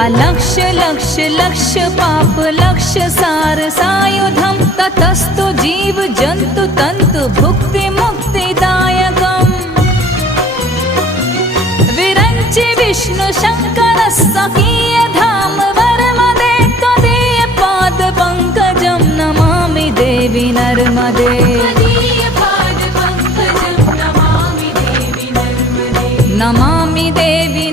अलक्ष लक्ष लक्ष पाप लक्ष सार सायुधम ततस्तु जीव जंतु तंतु भुक्ति मुक्तिदायकम् विरंचि विष्णु शंकर सकीय धाम वर्मदे त्वदीय पाद पंकजं नमामि देवी नर्मदे नमामि देवी